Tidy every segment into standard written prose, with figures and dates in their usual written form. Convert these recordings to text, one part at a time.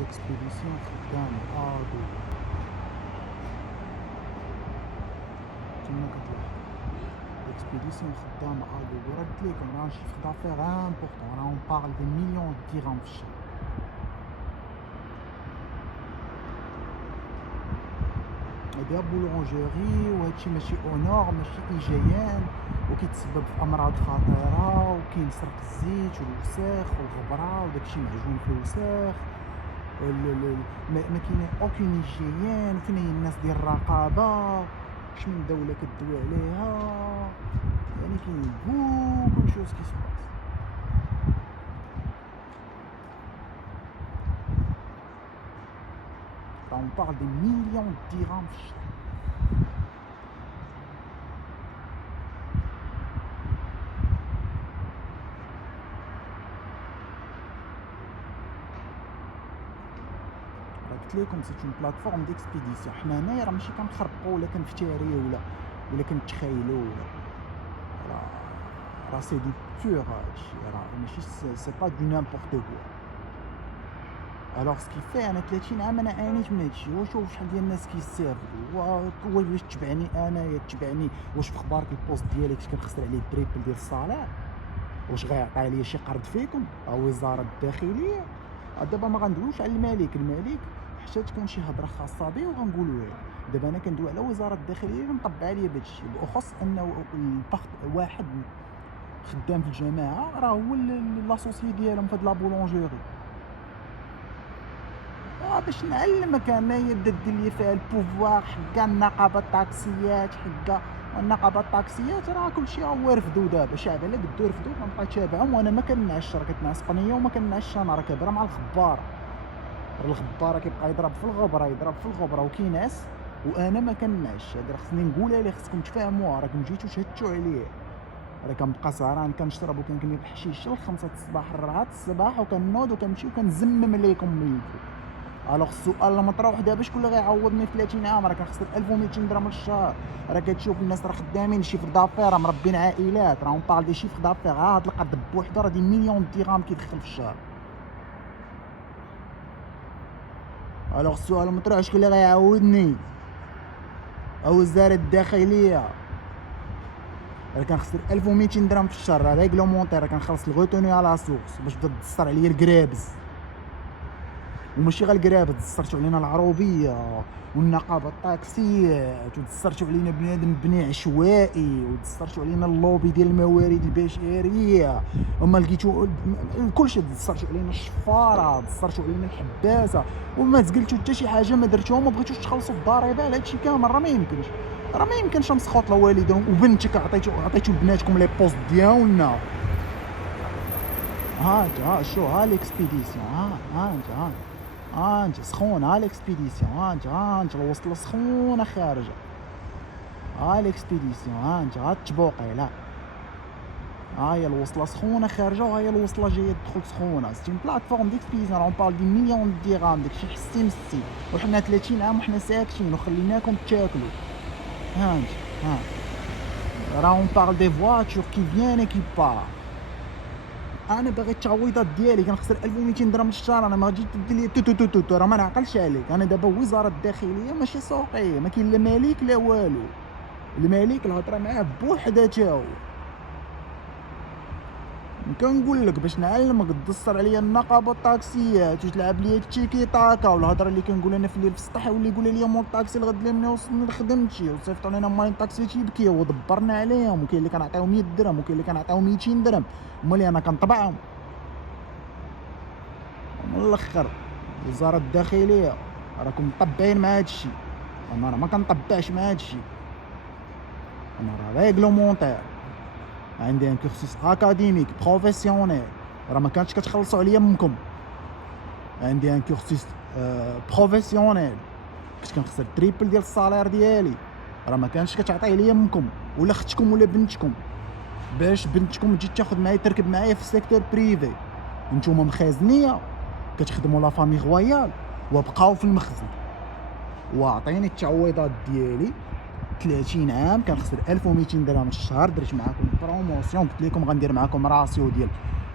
اكسبيديسيون خدام ادو كما كتلاحظ. اكسبيديسيون خدام ادو ورد ليكم راه شيفر دافير امبورطون، راه اون بارل دي مليون درهم في الشهر. هادي بولونجيري وهادشي ماشي اونور ماشي ايجيان، وكيتسبب في امراض خطيره، وكاين سرق الزيت والوساخ والغبره وداكشي معجون في الوساخ. ما كاين اوكين ايجيان. فين هي الناس ديال الرقابه؟ واش من دوله كدوي عليها؟ يعني كاين بوكو شوز كي سباس. on parle de millions de dirhams في الشهر. قلت لكم سيت اون بلاتفورم ديكسبيديسيون. حنا هنايا راه ماشي كنخربقوا ولا كنفتريو ولا كنتخيلوا راه سي دو بور. هادشي راه ماشي سي با دو نيمبورط كوا. الوغ سكي في انا 30 عام انا عانيت من هادشي، وشوف شحال ديال الناس كيستافدوا. واش تبعني انايا تبعني؟ واش في اخبارك البوست ديالي كنت كنخسر عليه التريبل ديال الصالير؟ واش غيعطي ليا شي قرض فيكم او وزاره الداخليه؟ دابا ما غندويوش على الملك حتى تكون شي هضره خاصه به وغنقولوها. دابا انا كندوي على وزاره الداخليه اللي مطبعه ليا بهادشي، بالاخص انه واحد خدام في الجماعه راه هو لاسوسيي ديالهم في هاد لابولونجيري. باش نعلمك انايا دير لي فيها البوفوار حكا النقابه الطاكسيات حكا. والنقابه الطاكسيات راه كلشي هو رفدوا دابا شعب على قدو رفدوا. كنبقى تابعهم وانا ما كنعش، راه كتنعسقني وما كنعش انا، راه كبره مع الخبار. الخبار كيبقى يضرب في الغبره وكينعس وانا ما كنعش. هذا خصني نقولها ليه، خصكم تفهموها. راكم جيتو شهدتو عليه. راه كنبقى سهران كنشرب وكنكمل الحشيش للخمسة الصباح 4 الصباح وكنوض وكنمشي وكنزمم ليكم من الفوق. الوغ السؤال المطروح دابا شكون اللي غيعوضني في 30 عام؟ راه كنخسر 1200 درهم للشهر. راه كتشوف الناس راه خدامين شيفر دافير، راه مربين عائلات، راه اون بارل دي شيفر دافير. هاد القرض بوحدو راه دي مليون درهم كيدخل في الشهر. الوغ السؤال المطروح شكون اللي غيعوضني؟ او وزارة الداخلية. راه كنخسر 1200 درهم في الشهر، راه ريغلومونتير. راه كنخلص الغوتوني على سورس باش تبدا تدستر عليا الكرابز، وماشي غير الكرابز، دسترتو علينا العروبيه والنقابه الطاكسيات، ودسترتو علينا بنادم بني عشوائي، ودسترتو علينا اللوبي ديال الموارد البشريه، وما لقيتو كلشي. دسترتو علينا الشفاره، دسترتو علينا الحباسه، وما تقلتو حتى شي حاجه ما درتوها. ما بغيتوش تخلصوا الضريبه على هادشي كامل. راه ما يمكنش مسخوط لوالدهم. وبنتك عطيتو لبناتكم لي بوست ديالنا. ها شو ها ليكسبيديسيون. انت سخون. ها ليكسبيديسيون. انت الوصله سخونه خارجه. ها ليكسبيديسيون. انت التبوقيله. هي الوصله سخونه خارجه، وهي الوصله جايه تدخل سخونه. سي اون بلاتفورم ديكسبيديسيون. راه بارل دي مليون درهم. داكشي حسي مسي. وحنا 30 عام وحنا ساكتين وخليناكم تاكلوا. انت راه اون بارل دي فواتور كي فيان اي كي بار. انا باغي التعويضات ديالي كنخسر 1200 درهم في الشهر. انا ما غاديش تدير لي تو راه ما نعقلش عليك. انا دابا وزاره الداخليه ماشي سوقيه، ما كاين لا ملك لا والو. الملك الهضره معاه بوحده تا هو. كنقول لك باش نعلمك تدستر عليا النقابه الطاكسيات وتلعب ليا التيكي طاكا. والهضره اللي كنقول انا في الليل في السطح واللي يقول لي مول الطاكسي الغد اللي مني وصلني لخدمتي، وصيفطوا لنا مالين الطاكسي تيبكي ودبرنا عليهم. وكاين اللي كنعطيو 100 درهم وكاين اللي كنعطيو 200 درهم. هما اللي انا كنطبعهم. من الاخر وزاره الداخليه راكم مطبعين مع هادشي. انا راه ما كنطبعش مع هادشي. انا راه ريغلومونتير. عندي ان كورسيس اكاديميك بروفيسيونيل، راه ما كانتش كتخلصوا عليا امكم. عندي ان كورسيس بروفيسيونيل كنت كنخسر تريبل ديال الصالير ديالي، راه ما كانش كتعطيه ليا امكم ولا اختكم ولا بنتكم. باش بنتكم تجي تاخذ معايا تركب معايا في السيكتور بريفي، نتوما مخازنيه كتخدموا لا فامي غويال وبقاو في المخزن. واعطيني التعويضات ديالي. 30 عام كنخسر 1200 درهم في الشهر. درت معاكم بروموسيون، قلت لكم غندير معاكم راسيو ديال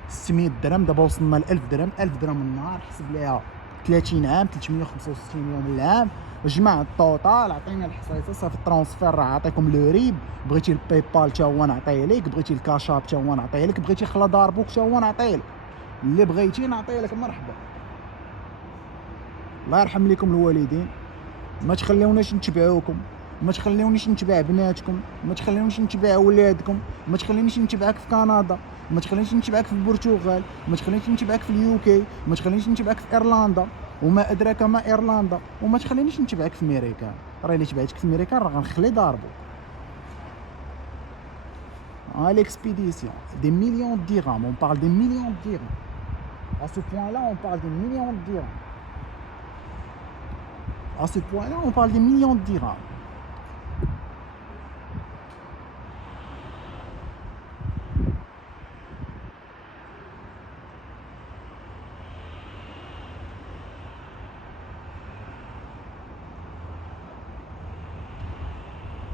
600 درهم. دابا وصلنا ل 1000 درهم. 1000 درهم النهار حسب ليها 30 عام 365 يوم العام، جمع الطوطال عطينا الحصيصه صافي الترونسفير راه عطيكم لو ريب، بغيتي الباي بال حتى هو نعطيه لك، بغيتي الكاشاب حتى هو نعطيه لك، بغيتي خلا داربوك حتى هو نعطيه لك، اللي بغيتي نعطيه لك مرحبا. الله يرحم لكم الوالدين، ما تخليوناش نتبعوكم، ما تخليونيش نتبع بناتكم، ما تخليونيش نتبع ولادكم، ما تخلينيش نتبعك في كندا، ما تخلينيش نتبعك في البرتغال، ما تخلينيش نتبعك في اليوكي، ما تخلينيش نتبعك في ايرلندا وما ادراك ما ايرلندا، وما تخلينيش نتبعك في امريكان. راه الا تبعتك في امريكان راه غنخلي ضاربو. L'expédition, des millions de dirhams, on parle des millions de dirhams. À ce point-là, on parle des millions de dirhams. À ce point-là, on parle des millions de dirhams.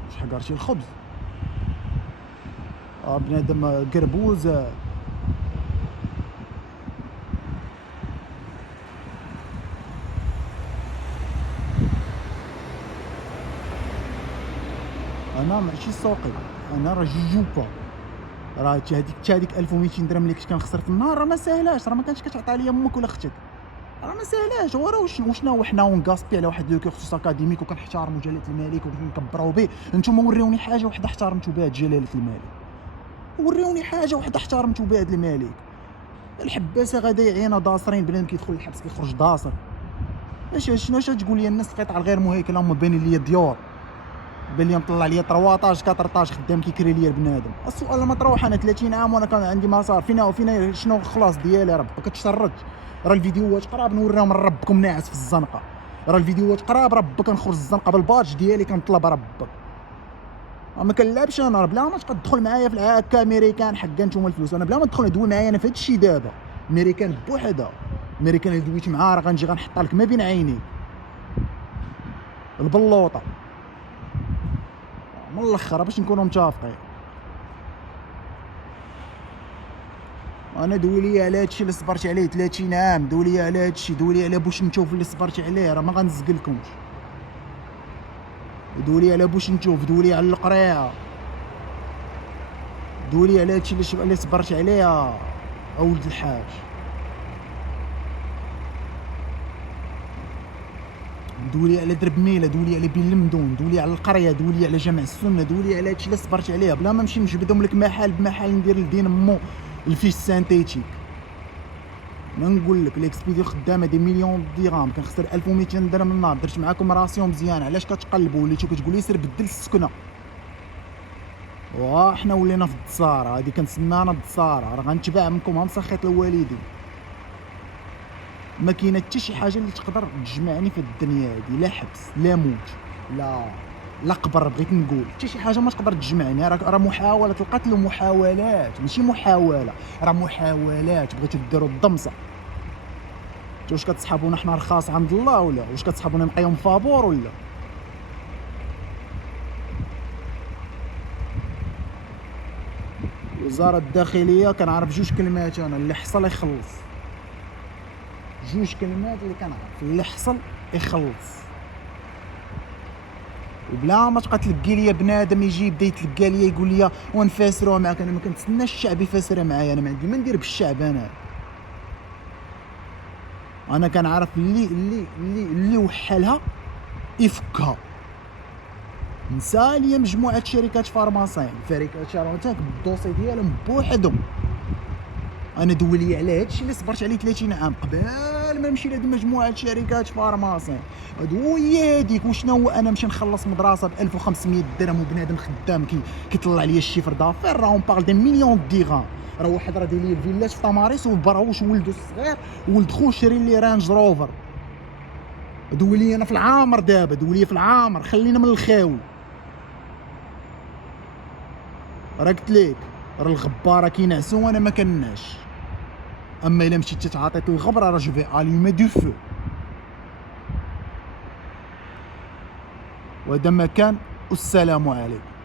واش حقرتي الخبز؟ بنادم قربوز. انا ماشي سوقي، انا راه جوجوبا، راه هذيك 1200 درهم اللي كنت كنخسر في النهار راه ما ساهلاش، راه ما كانتش كتعطي ليا امك ولا اختك، راه ما ساهلاش. هو راه وشنا حنا ونكاسبي على واحد لو كورسوس اكاديميك وكنحتارموا جلاله الملك وكنكبروا به. نتوما وريوني حاجه وحده احترمتوا بها جلاله الملك، وريوني حاجه وحده احترمتوا بها الملك. الحباسه غادا يعينا داصرين، بنادم كيدخل الحبس كيخرج داصر. شنو تقول لي الناس القطع الغير مهيكله هما باين لي ديور، بان لي مطلع ليا 3 4 خدام كيكري ليا البنادم. السؤال مطروح، انا 30 عام وانا كان عندي مسار، فينا شنو الخلاص ديالي؟ ربك كتشرد، راه الفيديوهات قراب نوريهم ربكم ناعس في الزنقه، راه الفيديوهات قراب ربك كنخرج الزنقه بالباج ديالي كنطلب ربك. ما كنلعبش انا، راه بلا ما تبقى تدخل معايا في العاكه امريكان حقا نتوما الفلوس، انا بلا ما تدخل دوي معايا انا في هادشي دابا. امريكان بوحدها، امريكان اللي دويت معاه راه غنجي غنحطها لك ما بين عينيك البلوطه من الاخر باش نكونوا متفقين. انا دولي على هادشي اللي صبرت عليه 30 عام، دولي على هادشي، دولي على بوش نشوف اللي صبرت عليه، راه ما غنزقلكمش. دولي على بوش نشوف، دولي على القريعه، دولي على هادشي اللي صبرت عليه اولد الحاج. دولي على درب ميله، دولي على بين المدون، دولي على القريه، دولي على جامع السنه، دولي على هادشي اللي صبرت عليه، بلا ما نمشي نجبدهم لك محل بمحل ندير لدين مو الفيش سانتيتيك. ما نقول لك ليكسبيديو خدامه دي مليون درهم، كنخسر 1200 درهم النهار. درت معاكم راسيون مزيان، علاش كتقلبوا؟ وليتو كتقول لي سير بدل السكنه. حنا ولينا في الدصاره، هادي كنسميها الدصاره، راه غنتبع منكم غنسخط الوالدين. ما كاينه حتى شي حاجه اللي تقدر تجمعني في الدنيا هادي، لا حبس لا موت لا قبر، بغيت نقول حتى شي حاجه ما تقدر تجمعني. راه محاوله القتل ومحاولات، ماشي محاوله، راه محاولات. بغيتو ديروا الضمسه، واش كتصحابونا حنا رخاص عند الله ولا واش كتصحابونا نقيهم فابور ولا؟ وزاره الداخليه كنعرف 2 كلمات انا، اللي حصل يخلص. 2 كلمات اللي كنعرف، اللي حصل يخلص. وبلا ما تبقى تلقي ليا بنادم يجي يبدا يتلقى ليا يقول لي ونفاسروا معاك، انا ما كنتسناش الشعب يفاسر معايا، انا ما عندي ما ندير بالشعب. انا كنعرف اللي وحالها يفكها. نسى ليا مجموعه شركات فارماسيين، شركات شارونتاك بالدوسي ديالهم بوحدهم. انا دولي على هادشي اللي صبرت عليه 30 عام قبل ما نمشي لهاد مجموعه شركات فارماسيين. هادو هي هاديك. وشنو هو انا نمشي نخلص مدرسه ب 1500 درهم وبنادم خدام كيطلع ليا الشيفر دافير؟ راه اون بارل دي مليون درهم. راه واحد راه داير لي الفيلاج في تماريس وبراوش ولدو الصغير ولد خو شري لي رانج روفر. دولي انا في العامر دابا، دولي في العامر، خلينا من الخاوي. راه قلت لك راه الغباره كينعسوا وانا ما كنعش. اما الا مشيت تعاطيت الغبره راه جو في الومي دو فو. وهذا ما كان، والسلام عليكم.